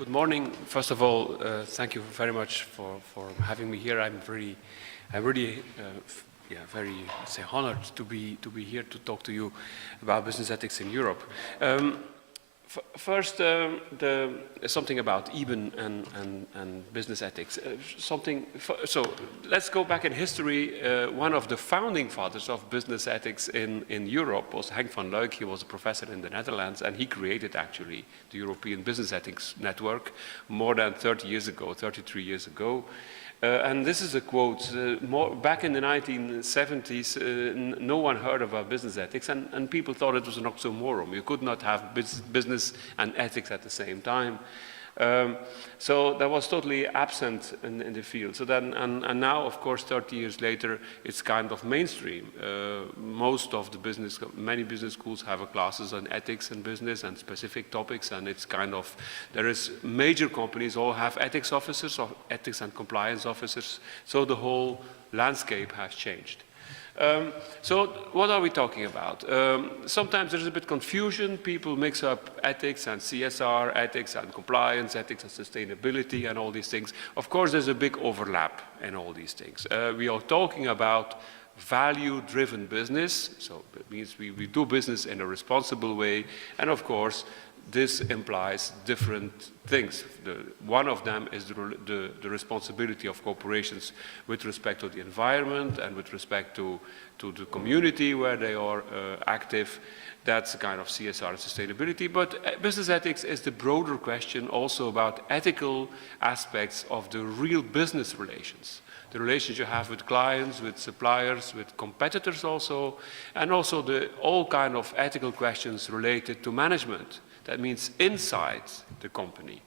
Good morning. First of all, thank you very much for having me here. I'm really, very honored to be here to talk to you about business ethics in Europe. First, something about EBEN and business ethics. So let's go back in history. One of the founding fathers of business ethics in Europe was Henk van Luik. He was a professor in the Netherlands, and he created actually the European Business Ethics Network more than 30 years ago, 33 years ago. And this is a quote, back in the 1970s, no one heard about business ethics, and people thought it was an oxymoron. You could not have business and ethics at the same time. So that was totally absent in the field. So then, and now, of course, 30 years later, it's kind of mainstream. Most of the many business schools have classes on ethics and business and specific topics, and it's kind of, there is major companies all have ethics officers or ethics and compliance officers, so the whole landscape has changed. So what are we talking about? Sometimes there's a bit confusion. People mix up ethics and CSR, ethics and compliance, ethics and sustainability and all these things. Of course, there's a big overlap in all these things. We are talking about value-driven business, so it means we do business in a responsible way, and of course, this implies different things. One of them is the responsibility of corporations with respect to the environment and with respect to the community where they are active. That's a kind of CSR and sustainability. But business ethics is the broader question also about ethical aspects of the real business relations. The relations you have with clients, with suppliers, with competitors also, and also all kind of ethical questions related to management. That means inside the company.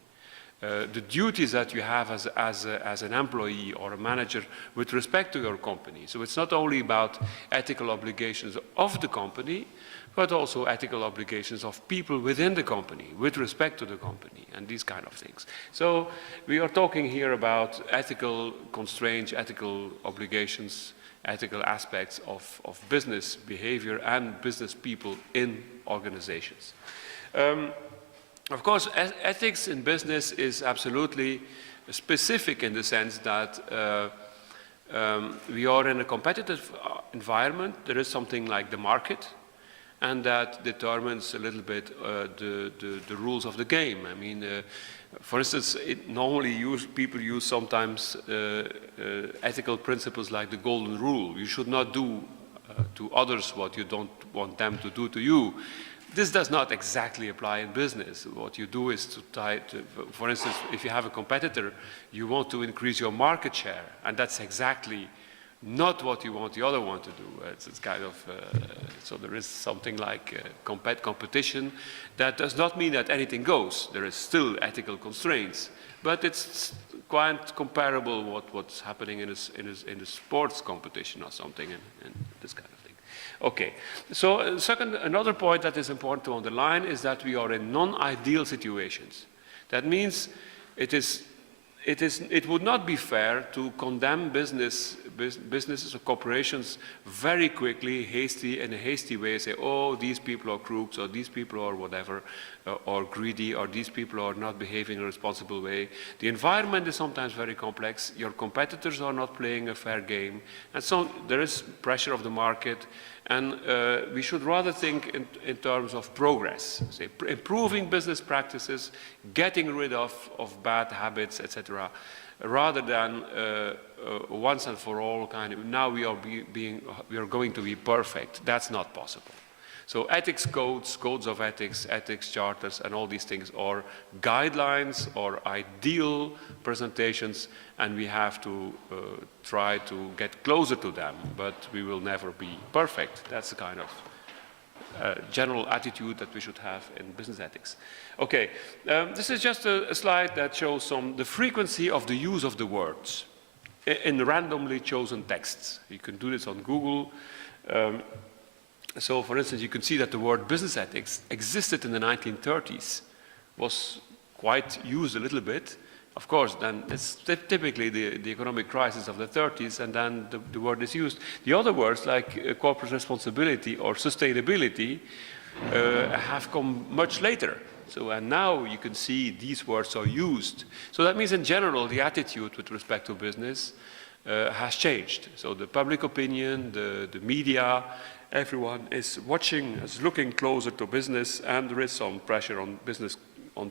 The duties that you have as an employee or a manager with respect to your company. So it's not only about ethical obligations of the company, but also ethical obligations of people within the company with respect to the company and these kind of things. So we are talking here about ethical constraints, ethical obligations, ethical aspects of business behavior and business people in organizations. Of course, ethics in business is absolutely specific in the sense that we are in a competitive environment. There is something like the market, and that determines a little bit the rules of the game. I mean, for instance, people use sometimes ethical principles like the golden rule. You should not do to others what you don't want them to do to you. This does not exactly apply in business. What you do is for instance, if you have a competitor, you want to increase your market share, and that's exactly not what you want the other one to do. It's kind of, so there is something like competition. That does not mean that anything goes. There is still ethical constraints, but it's quite comparable what's happening in a sports competition or something, and this kind of thing. Okay, so another point that is important to underline is that we are in non-ideal situations. That means it would not be fair to condemn businesses or corporations very quickly, in a hasty way, say, oh, these people are crooks, or these people are whatever, or greedy, or these people are not behaving in a responsible way. The environment is sometimes very complex. Your competitors are not playing a fair game, and so there is pressure of the market. And we should rather think in terms of progress, say improving business practices, getting rid of bad habits, etc., rather than once and for all kind of, now we are going to be perfect. That's not possible. So ethics codes, codes of ethics, ethics charters, and all these things are guidelines or ideal presentations, and we have to try to get closer to them, but we will never be perfect. That's the kind of general attitude that we should have in business ethics. Okay, this is just a slide that shows the frequency of the use of the words in randomly chosen texts. You can do this on Google. So, for instance, you can see that the word business ethics existed in the 1930s, was quite used a little bit. Of course, then it's typically the economic crisis of the 30s, and then the word is used. The other words, like corporate responsibility or sustainability, have come much later. So, and now you can see these words are used. So that means in general, the attitude with respect to business has changed. So the public opinion, the media, everyone is watching, is looking closer to business, and there is some pressure on business, on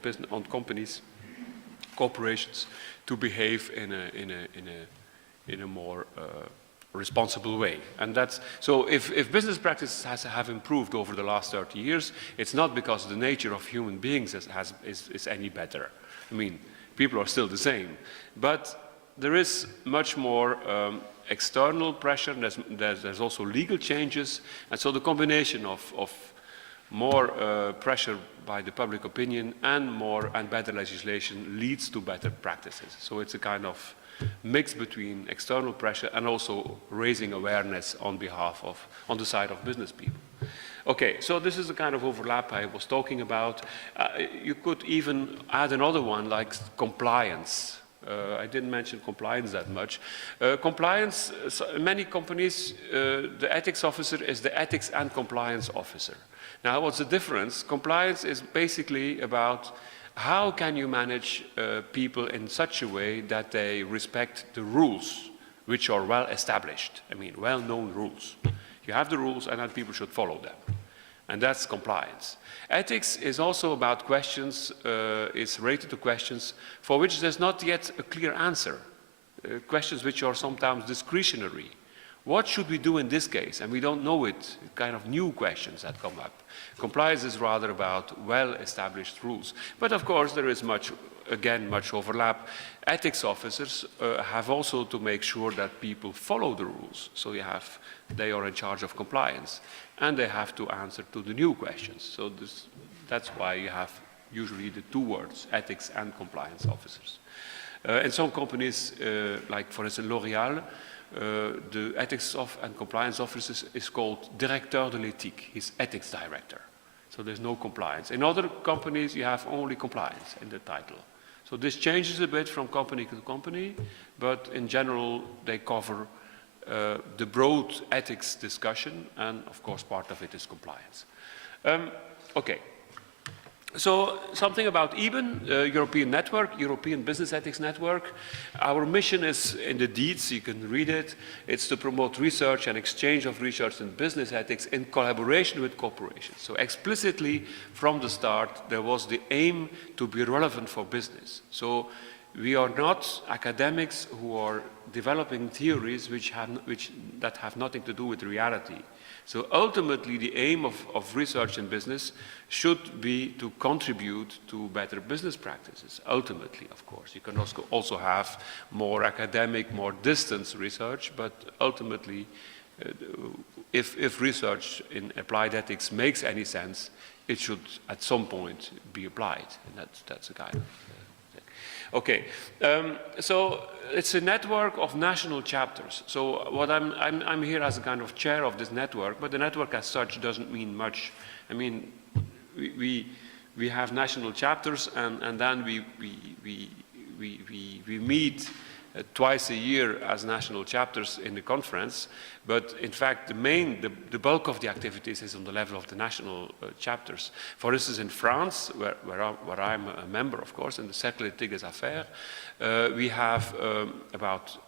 companies, corporations, to behave in a more responsible way. And that's, so if business practices have improved over the last 30 years, it's not because the nature of human beings is any better. I mean, people are still the same. But there is much more external pressure, there's also legal changes, and so the combination of more pressure by the public opinion and better legislation leads to better practices. So it's a kind of mix between external pressure and also raising awareness on the side of business people. Okay, so this is the kind of overlap I was talking about. You could even add another one like compliance. I didn't mention compliance that much. Compliance, many companies, the ethics officer is the ethics and compliance officer. Now, what's the difference? Compliance is basically about how can you manage people in such a way that they respect the rules, which are well established. I mean, well-known rules. You have the rules and then people should follow them. And that's compliance. Ethics is also about questions, is related to questions for which there's not yet a clear answer. Questions which are sometimes discretionary. What should we do in this case? And we don't know it, kind of new questions that come up. Compliance is rather about well-established rules. But of course, there is much overlap. Ethics officers have also to make sure that people follow the rules. So they are in charge of compliance. And they have to answer to the new questions. So that's why you have usually the two words, ethics and compliance officers. In some companies, like for instance L'Oréal, the ethics and compliance officer is called directeur de l'éthique. He's ethics director. So there's no compliance. In other companies, you have only compliance in the title. So this changes a bit from company to company, but in general, they cover the broad ethics discussion, and of course, part of it is compliance. Okay. So something about EBEN, European Network, European Business Ethics Network. Our mission is in the deeds, you can read it. It's to promote research and exchange of research in business ethics in collaboration with corporations. So explicitly from the start, there was the aim to be relevant for business. So we are not academics who are developing theories that have nothing to do with reality. So ultimately, the aim of research in business should be to contribute to better business practices, ultimately, of course. You can also have more academic, more distance research, but ultimately, if research in applied ethics makes any sense, it should at some point be applied, and that's a kind of thing. Okay, so it's a network of national chapters. So what I'm here as a kind of chair of this network, but the network as such doesn't mean much. I mean, we have national chapters, and then we meet twice a year as national chapters in the conference, but in fact the bulk of the activities is on the level of the national chapters. For instance, in France, where I'm a member, of course, in the Cercle d'éthique des affaires, we have about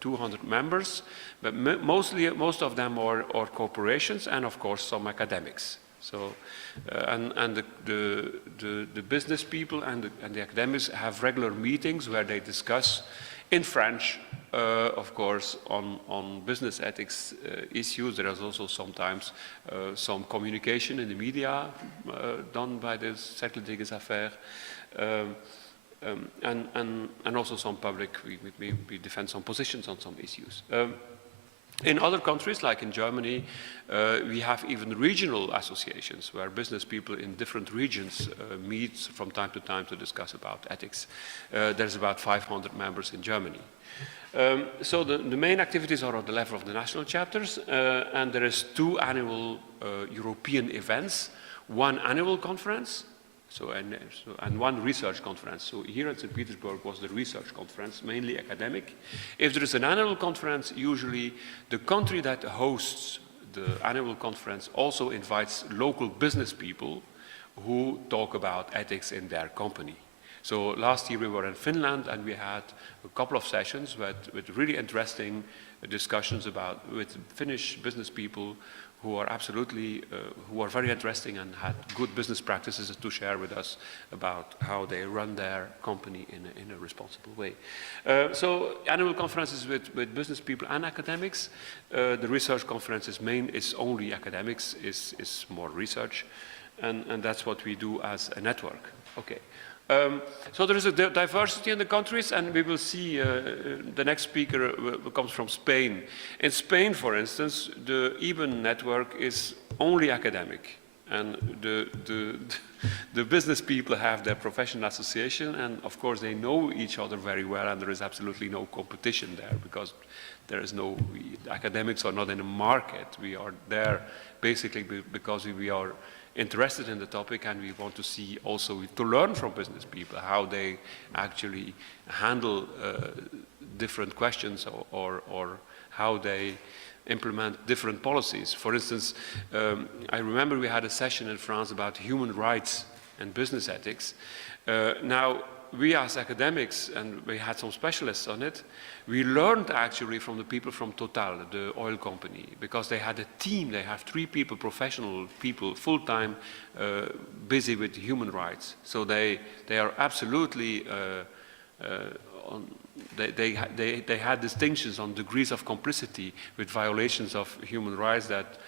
200 members, but most of them are corporations and of course some academics. So, and the business people and the academics have regular meetings where they discuss in French, of course, on business ethics issues. There is also sometimes some communication in the media done by the Cercle d'éthique des affaires, and also some public, we defend some positions on some issues. In other countries, like in Germany, we have even regional associations where business people in different regions meet from time to discuss about ethics. There's about 500 members in Germany. So the main activities are at the level of the national chapters, and there is 2 annual European events, 1 annual conference, and 1 research conference. So here at St. Petersburg was the research conference, mainly academic. If there is an annual conference, usually the country that hosts the annual conference also invites local business people who talk about ethics in their company. So last year we were in Finland and we had a couple of sessions with really interesting discussions with Finnish business people who are absolutely, who are very interesting and had good business practices to share with us about how they run their company in a responsible way. So annual conferences with business people and academics. The research conference is only academics, is more research, and that's what we do as a network. Okay. So there is a diversity in the countries, and we will see the next speaker comes from Spain. In Spain, for instance, the EBEN network is only academic, and the business people have their professional association, and of course they know each other very well, and there is absolutely no competition there because there is no, academics are not in a market. We are there basically because we are interested in the topic, and we want to see also to learn from business people how they actually handle different questions or how they implement different policies. For instance, I remember we had a session in France about human rights and business ethics. Now, we as academics, and we had some specialists on it, we learned actually from the people from Total, the oil company, because they had a team, they have 3 people, professional people, full-time, busy with human rights. So they are absolutely, they had distinctions on degrees of complicity with violations of human rights that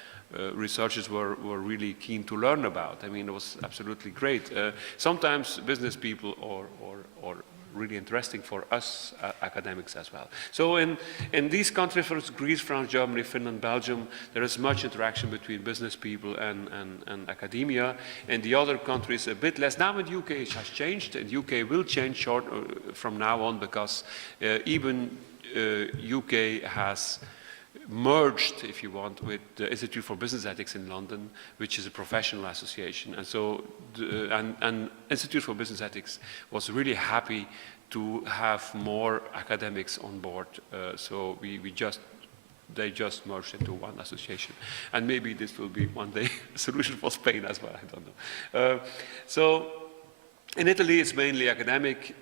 researchers were really keen to learn about. I mean, it was absolutely great. Sometimes business people are really interesting for us academics as well. So in these countries, for instance, Greece, France, Germany, Finland, Belgium, there is much interaction between business people and academia. In the other countries, a bit less. Now in the UK it has changed, and UK will change from now on because even UK has merged, if you want, with the Institute for Business Ethics in London, which is a professional association. And so, and Institute for Business Ethics was really happy to have more academics on board. So they just merged into one association. And maybe this will be one day a solution for Spain as well, I don't know. So in Italy, it's mainly academic.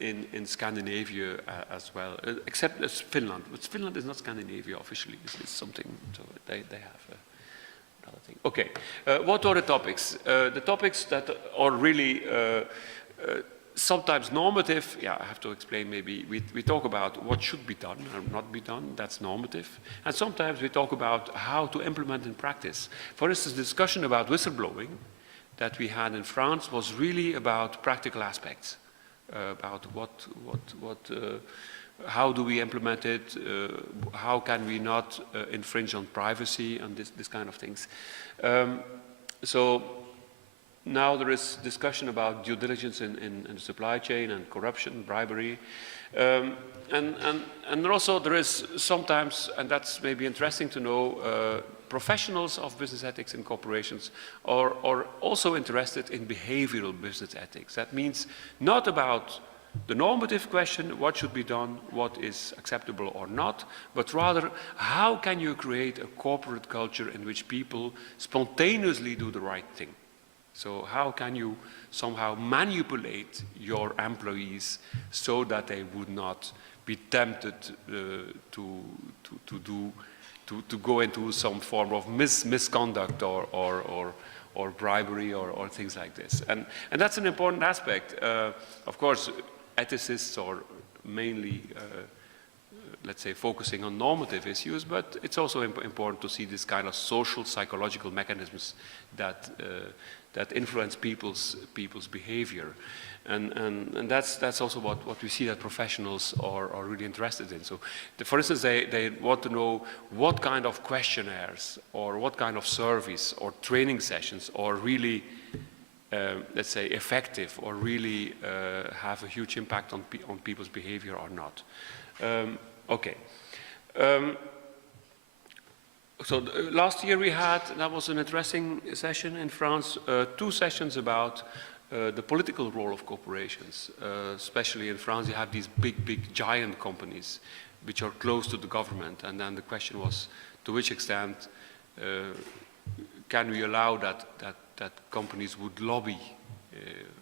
In Scandinavia as well, except Finland. But Finland is not Scandinavia officially. It's something, so they have another thing. Okay, what are the topics? The topics that are really sometimes normative, yeah, I have to explain maybe. We talk about what should be done or not be done, that's normative. And sometimes we talk about how to implement in practice. For instance, the discussion about whistleblowing that we had in France was really about practical aspects. About how do we implement it, how can we not infringe on privacy and this kind of things. So now there is discussion about due diligence in the supply chain and corruption, bribery. And also there is sometimes, and that's maybe interesting to know, professionals of business ethics in corporations are also interested in behavioral business ethics. That means not about the normative question, what should be done, what is acceptable or not, but rather how can you create a corporate culture in which people spontaneously do the right thing. So how can you somehow manipulate your employees so that they would not be tempted to go into some form of misconduct or bribery or things like this. And that's an important aspect. Of course, ethicists are mainly, let's say, focusing on normative issues, but it's also important to see this kind of social, psychological mechanisms that influence people's behavior. And that's also what we see that professionals are really interested in. So, for instance, they want to know what kind of questionnaires or what kind of surveys or training sessions are really, let's say, effective or really have a huge impact on people's behavior or not. Okay. So last year we had, that was an interesting session in France, 2 sessions about the political role of corporations. Especially in France, you have these big giant companies which are close to the government. And then the question was, to which extent can we allow that that companies would lobby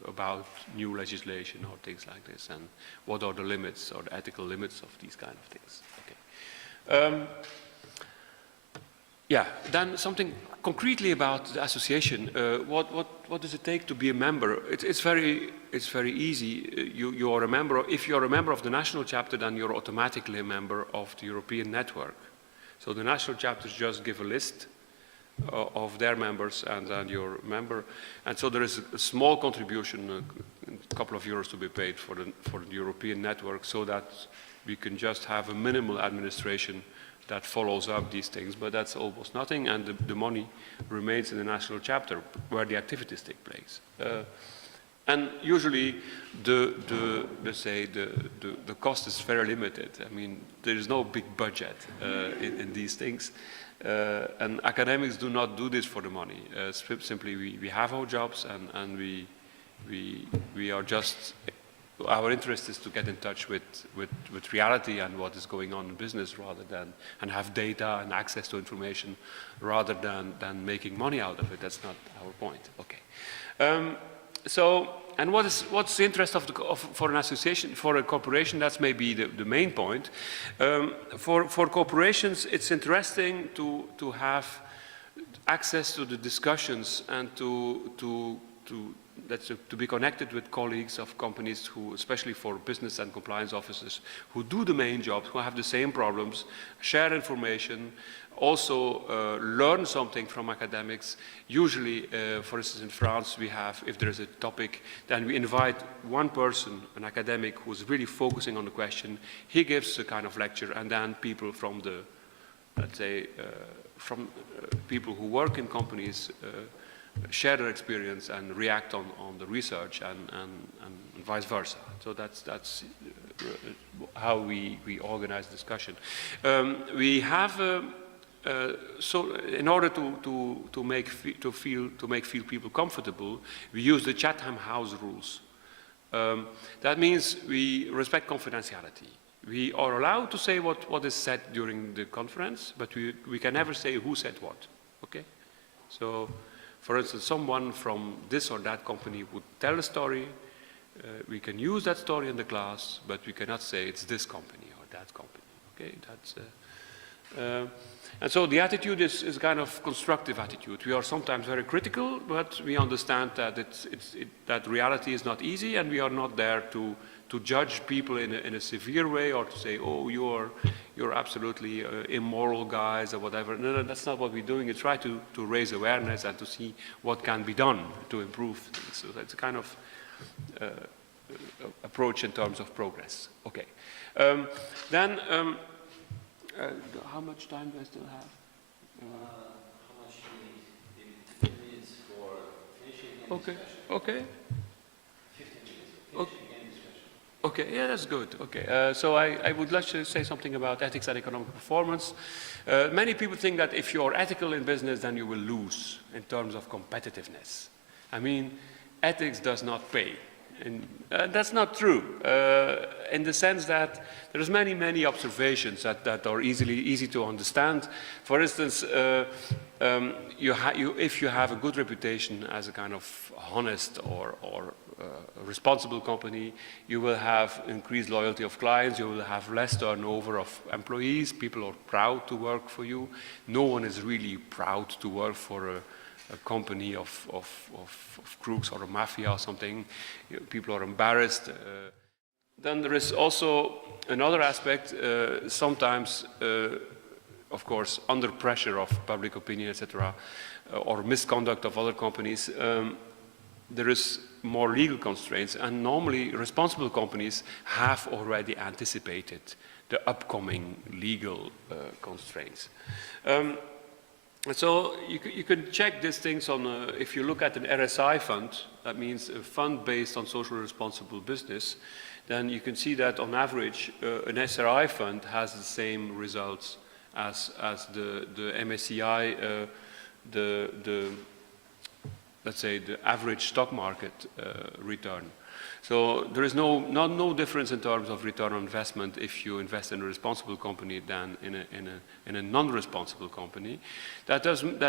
about new legislation or things like this, and what are the limits or the ethical limits of these kind of things. Okay. Yeah, then something concretely about the association. What does it take to be a member? It's very easy. You are a member. If you are a member of the national chapter, then you're automatically a member of the European network. So the national chapters just give a list of their members, and then you're a member. And so there is a small contribution, a couple of euros to be paid for the European network, so that we can just have a minimal administration that follows up these things, but that's almost nothing, and the money remains in the national chapter where the activities take place. And usually let's say the cost is very limited. I mean, there is no big budget in these things. And academics do not do this for the money. Simply we have our jobs, and we are just, our interest is to get in touch with reality and what is going on in business, rather than, and have data and access to information, rather than making money out of it. That's not our point. Okay. So, and what's the interest for an association, for a corporation? That's maybe the main point. For corporations, it's interesting to have access to the discussions and to be connected with colleagues of companies who, especially for business and compliance officers, who do the main jobs, who have the same problems, share information, also learn something from academics. Usually, for instance, in France, we have, if there is a topic, then we invite one person, an academic, who's really focusing on the question. He gives a kind of lecture, and then people from the, let's say, people who work in companies share their experience and react on the research, and vice versa. So that's how we organize discussion. We have so in order to make feel people comfortable, we use the Chatham House rules. That means we respect confidentiality. We are allowed to say what is said during the conference, but we can never say who said what. Okay, so. For instance, someone from this or that company would tell a story. We can use that story in the class, but we cannot say it's this company or that company. Okay, that's and so the attitude is kind of constructive attitude. We are sometimes very critical, but we understand that that reality is not easy, and we are not there to judge people in a severe way, or to say, oh, you're absolutely immoral guys or whatever. No, that's not what we're doing. We try to raise awareness and to see what can be done to improve things. So that's a kind of approach in terms of progress. Okay. Then, how much time do I still have? How much do you need? 15 minutes for finishing and discussion. Okay. 15 minutes for finishing and discussion. Okay, yeah, that's good. Okay, so I would like to say something about ethics and economic performance. Many people think that if you're ethical in business, then you will lose in terms of competitiveness. I mean, ethics does not pay. And that's not true, in the sense that there's many observations that are easy to understand. For instance, if you have a good reputation as a kind of honest or responsible company, you will have increased loyalty of clients, you will have less turnover of employees, people are proud to work for you. No one is really proud to work for a company of crooks or a mafia or something. People are embarrassed. Then there is also another aspect, sometimes, of course, under pressure of public opinion, etc., or misconduct of other companies, there is more legal constraints, and normally responsible companies have already anticipated the upcoming legal constraints. So you can check these things on, if you look at an RSI fund, that means a fund based on socially responsible business, then you can see that on average an SRI fund has the same results as the MSCI, let's say, the average stock market return. So there is no difference in terms of return on investment if you invest in a responsible company than in a non-responsible company. That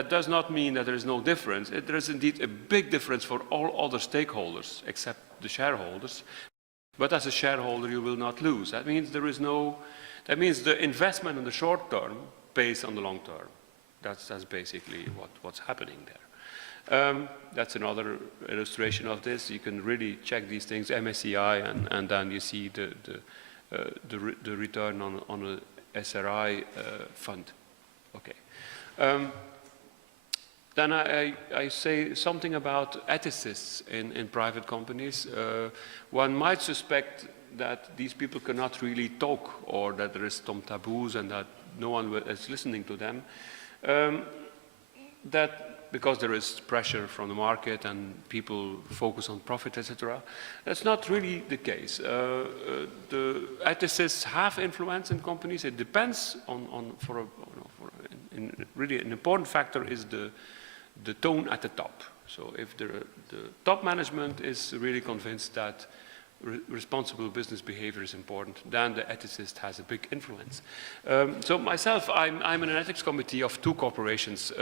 does not mean that there is no difference. There is indeed a big difference for all other stakeholders except the shareholders. But as a shareholder, you will not lose. That means that means the investment in the short term pays on the long term. That's basically what's happening there. That's another illustration of this. You can really check these things, MSCI, and then you see the return on a SRI fund. Okay. Then I say something about ethicists in private companies. One might suspect that these people cannot really talk, or that there is some taboos and that no one is listening to them. That because there is pressure from the market and people focus on profit, etc. That's not really the case. The ethicists have influence in companies. It depends really an important factor is the tone at the top. So if the top management is really convinced that responsible business behavior is important, then the ethicist has a big influence. So myself, I'm in an ethics committee of 2 corporations.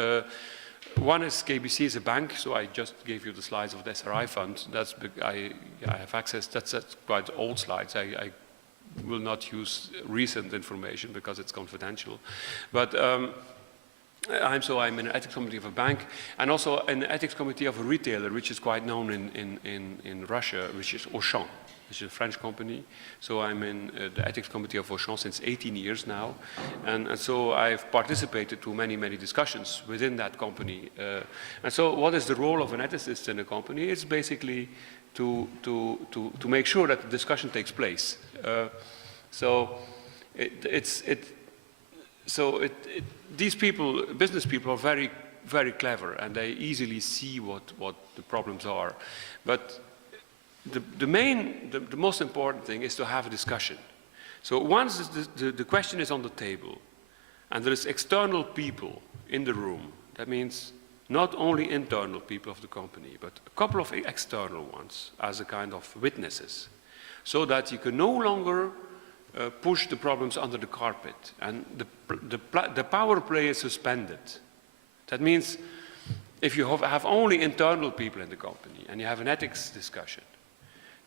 One is KBC is a bank, so I just gave you the slides of the SRI fund. That's I have access. That's quite old slides. I will not use recent information because it's confidential. But I'm in an ethics committee of a bank, and also in the ethics committee of a retailer, which is quite known in Russia, which is Auchan, which is a French company. So I'm in the ethics committee of Auchan since 18 years now. And so I've participated to many discussions within that company. And so what is the role of an ethicist in a company? It's basically to make sure that the discussion takes place. These people, business people, are very clever, and they easily see what the problems are. But the most important thing is to have a discussion. So once the question is on the table, and there is external people in the room, that means not only internal people of the company, but a couple of external ones as a kind of witnesses, so that you can no longer push the problems under the carpet, and the power play is suspended. That means if you have only internal people in the company and you have an ethics discussion,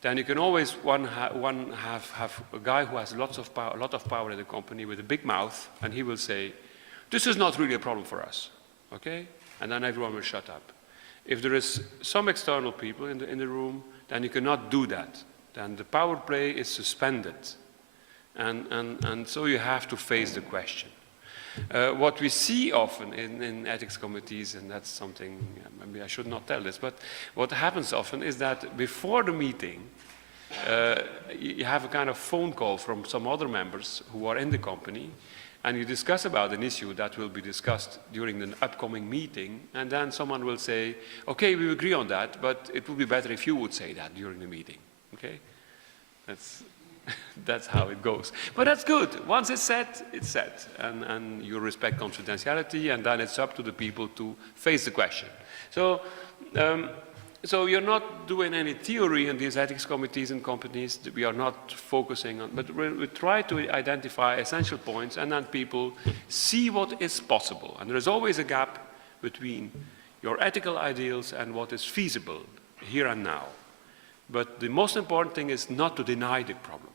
then you can always have a guy who has a lot of power in the company with a big mouth, and he will say, "This is not really a problem for us," okay? And then everyone will shut up. If there is some external people in the room, then you cannot do that. Then the power play is suspended. And so you have to face the question. What we see often in ethics committees, and that's something, maybe I should not tell this, but what happens often is that before the meeting, you have a kind of phone call from some other members who are in the company, and you discuss about an issue that will be discussed during the upcoming meeting, and then someone will say, "Okay, we agree on that, but it would be better if you would say that during the meeting," okay? That's how it goes. But that's good. Once it's set, it's set. And you respect confidentiality, and then it's up to the people to face the question. So you're not doing any theory in these ethics committees and companies. We are not focusing on, but we try to identify essential points, and then people see what is possible. And there is always a gap between your ethical ideals and what is feasible here and now. But the most important thing is not to deny the problem.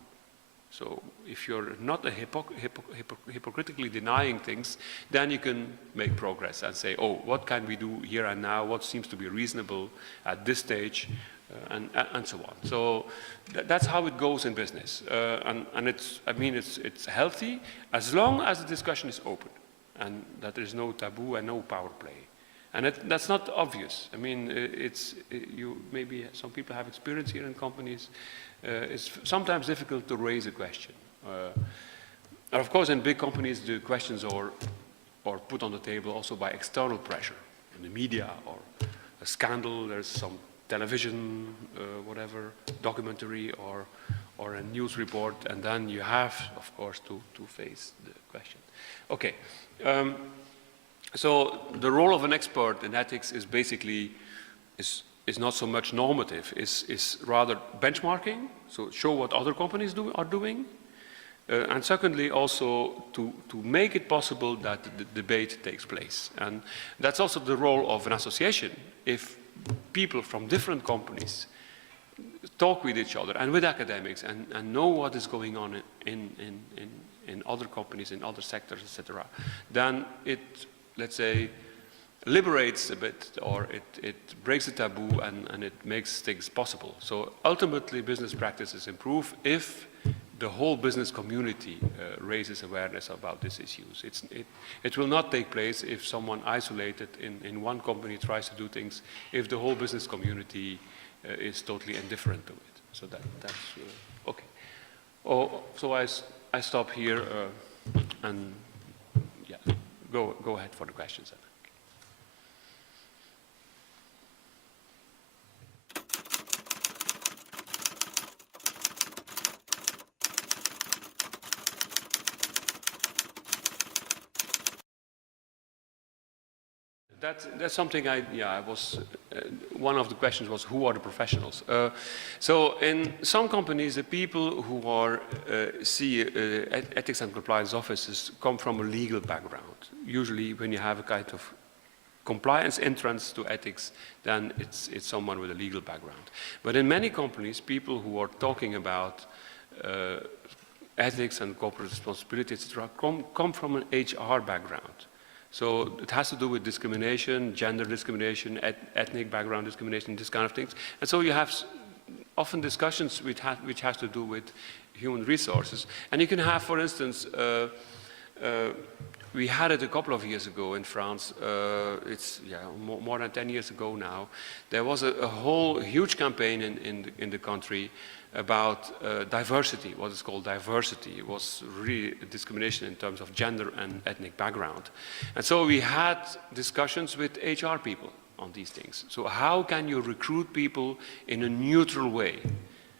So if you're not hypocritically denying things, then you can make progress and say, "Oh, what can we do here and now? What seems to be reasonable at this stage?" And so on. So that's how it goes in business. And it's healthy as long as the discussion is open and that there is no taboo and no power play. And that's not obvious. I mean, maybe some people have experience here in companies. It's sometimes difficult to raise a question. And of course, in big companies, the questions are put on the table also by external pressure in the media, or a scandal. There's some television, whatever, documentary, or a news report, and then you have, of course, to face the question. Okay. So the role of an expert in ethics is basically is not so much normative, is rather benchmarking, so show what other companies are doing, and secondly also to make it possible that the debate takes place. And that's also the role of an association. If people from different companies talk with each other and with academics and know what is going on in other companies, in other sectors, etc., then it, let's say, liberates a bit, or it breaks the taboo and it makes things possible. So ultimately business practices improve if the whole business community raises awareness about these issues. It will not take place if someone isolated in one company tries to do things, if the whole business community is totally indifferent to it. So that's okay. Oh, so I stop here and yeah, go ahead for the questions. That's something I was, one of the questions was, who are the professionals? So in some companies, the people who are, ethics and compliance officers come from a legal background. Usually when you have a kind of compliance entrance to ethics, then it's someone with a legal background. But in many companies, people who are talking about ethics and corporate responsibility, etc., come from an HR background. So it has to do with discrimination, gender discrimination, ethnic background discrimination, this kind of things. And so you have often discussions which has to do with human resources. And you can have, for instance, we had it a couple of years ago in France. It's more than 10 years ago now. There was a whole huge campaign in the country about diversity, what is called diversity. It was really discrimination in terms of gender and ethnic background. And so we had discussions with HR people on these things. So how can you recruit people in a neutral way?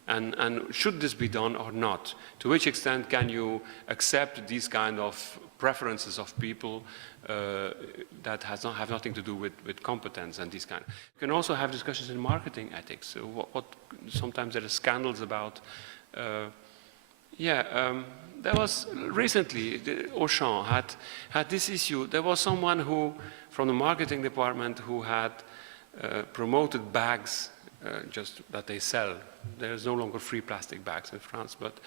And should this be done or not? To which extent can you accept these kind of preferences of people that have nothing to do with competence and these kind. You can also have discussions in marketing ethics. So sometimes there are scandals about, there was recently, Auchan had this issue. There was someone who, from the marketing department, who had promoted bags just that they sell. There's no longer free plastic bags in France, but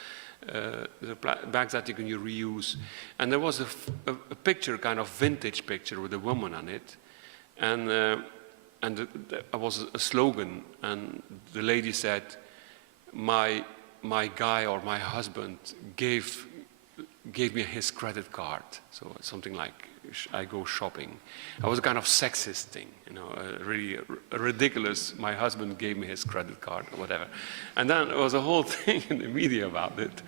the bags that you can reuse. And there was a picture, kind of vintage picture with a woman on it. And there was a slogan, and the lady said, my guy or my husband gave me his credit card. So something like, I go shopping. It was a kind of sexist thing, you know, really ridiculous. My husband gave me his credit card or whatever. And then there was a whole thing in the media about it.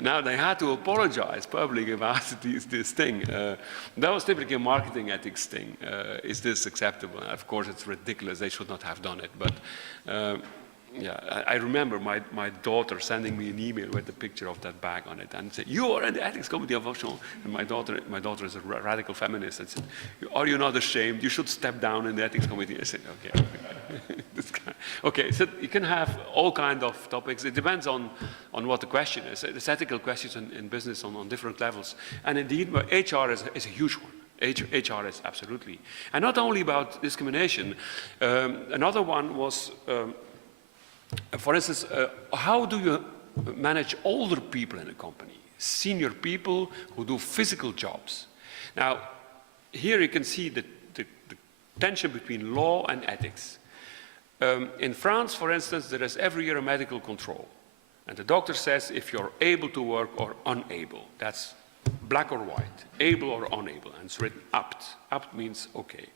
Now they had to apologize publicly about this thing. That was typically a marketing ethics thing. Is this acceptable? Of course, it's ridiculous. They should not have done it. But I remember my daughter sending me an email with a picture of that bag on it and said, "You are in the ethics committee of Auchan." And my daughter is a radical feminist and said, "Are you not ashamed? You should step down in the ethics committee." I said, "Okay." Okay, so you can have all kinds of topics. It depends on what the question is. There's ethical questions in business on different levels. And indeed, HR is a huge one. HR is absolutely. And not only about discrimination. Another one was, for instance, how do you manage older people in a company, senior people who do physical jobs? Now, here you can see the tension between law and ethics. In France, for instance, there is every year a medical control. And the doctor says if you're able to work or unable. That's black or white, able or unable. And it's written apt. Apt means okay.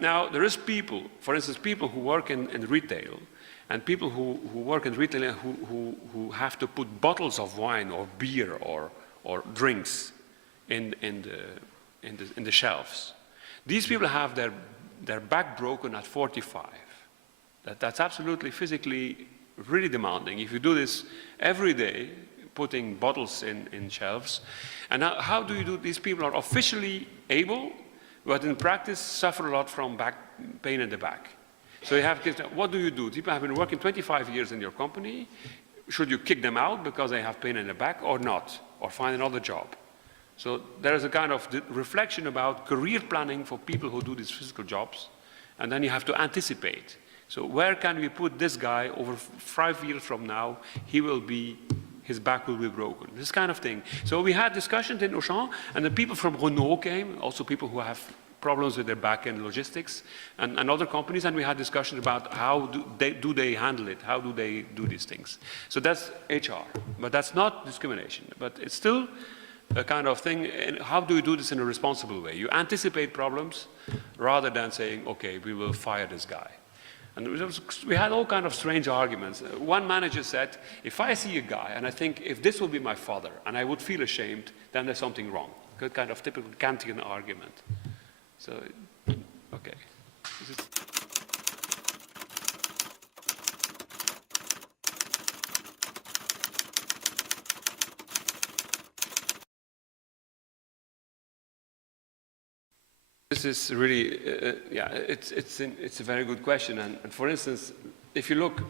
Now, there is people, for instance, people who work in retail, and people who work in retail who have to put bottles of wine or beer or drinks in the shelves. These people have their back broken at 45. That's absolutely physically really demanding. If you do this every day, putting bottles in shelves, and now how do you do? These people are officially able, but in practice suffer a lot from back pain in the back. So you have kids, what do you do? People have been working 25 years in your company. Should you kick them out because they have pain in the back or not? Or find another job? So there is a kind of reflection about career planning for people who do these physical jobs. And then you have to anticipate. So where can we put this guy over 5 years from now? His back will be broken. This kind of thing. So we had discussions in Auchan, and the people from Renault came, also people who have problems with their back-end logistics, and other companies, and we had discussions about how do they handle it, how do they do these things. So that's HR, but that's not discrimination, but it's still a kind of thing. How do you do this in a responsible way? You anticipate problems rather than saying, okay, we will fire this guy. And we had all kind of strange arguments. One manager said, if I see a guy and I think if this will be my father and I would feel ashamed, then there's something wrong. Good kind of typical Kantian argument. So, okay. This is really, yeah, it's a very good question. And for instance, if you look,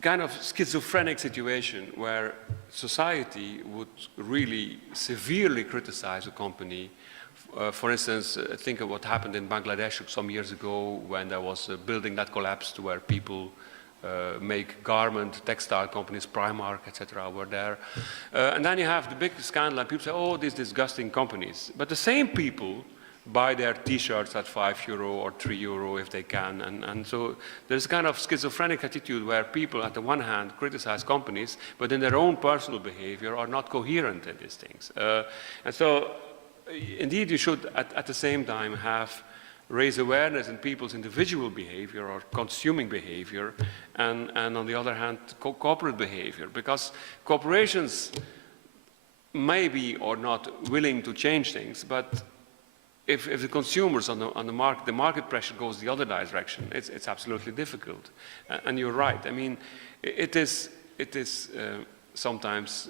kind of schizophrenic situation where society would really severely criticize a company. For instance, think of what happened in Bangladesh some years ago when there was a building that collapsed where people make garment, textile companies, Primark, etc. were there. And then you have the big scandal and people say, oh, these disgusting companies. But the same people buy their T-shirts at €5 or €3 if they can. And so there's a kind of schizophrenic attitude where people, at the one hand, criticize companies, but in their own personal behavior are not coherent in these things. And so, indeed, you should, at the same time, raise awareness in people's individual behavior or consuming behavior, and on the other hand, corporate behavior. Because corporations may be or not willing to change things, but if the consumers on the market pressure goes the other direction, it's absolutely difficult. And you're right. I mean, it is sometimes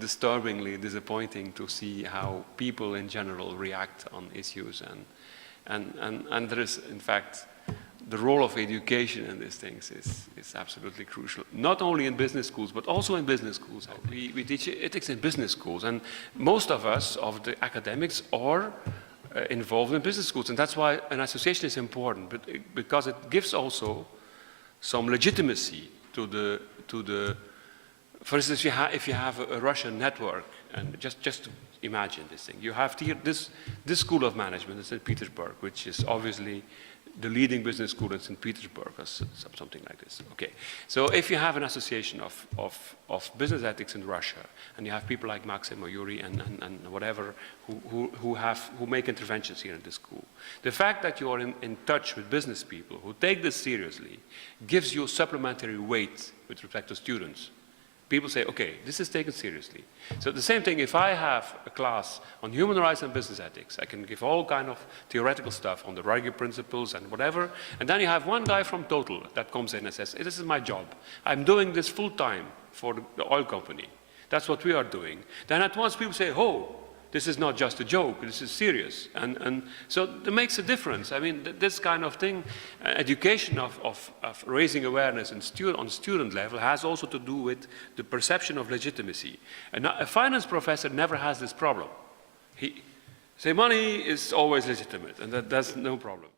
disturbingly disappointing to see how people in general react on issues. And there is, in fact, the role of education in these things is absolutely crucial. Not only in business schools, but also in business schools. We teach ethics in business schools. And most of us, of the academics, are involved in business schools, and that's why an association is important, because it gives also some legitimacy to the. For instance, if you have a Russian network, and just to imagine this thing, you have here this school of management in St. Petersburg, which is obviously the leading business school in St. Petersburg, or something like this. Okay, so if you have an association of business ethics in Russia, and you have people like Maxim or Yuri and whatever who make interventions here in the school, the fact that you are in touch with business people who take this seriously gives you supplementary weight with respect to students. People say, okay, this is taken seriously. So the same thing, if I have a class on human rights and business ethics, I can give all kind of theoretical stuff on the Ruggie principles and whatever, and then you have one guy from Total that comes in and says, hey, this is my job. I'm doing this full time for the oil company. That's what we are doing. Then at once people say, oh, this is not just a joke, this is serious. And so it makes a difference. I mean, this kind of thing, education of raising awareness on student level has also to do with the perception of legitimacy. And a finance professor never has this problem. He say money is always legitimate, and that's no problem.